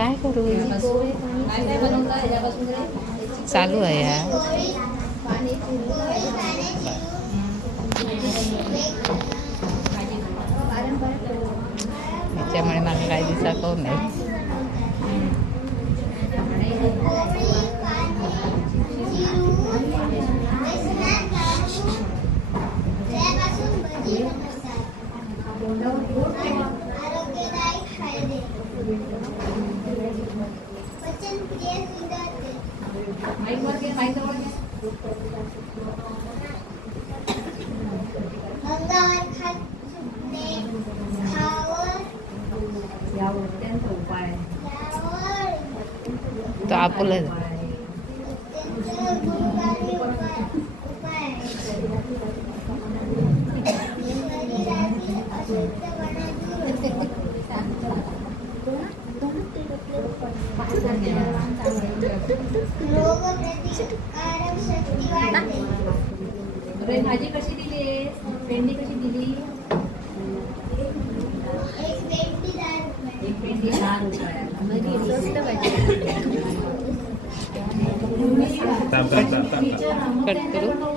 काय करू चालू आहे यार. त्याच्यामुळे मला काय दिसा कोण नाही. तो आपलं भाजी कशी दिली, भेंडी कशी दिली? एक भेंडी 10 रुपये. कट करू.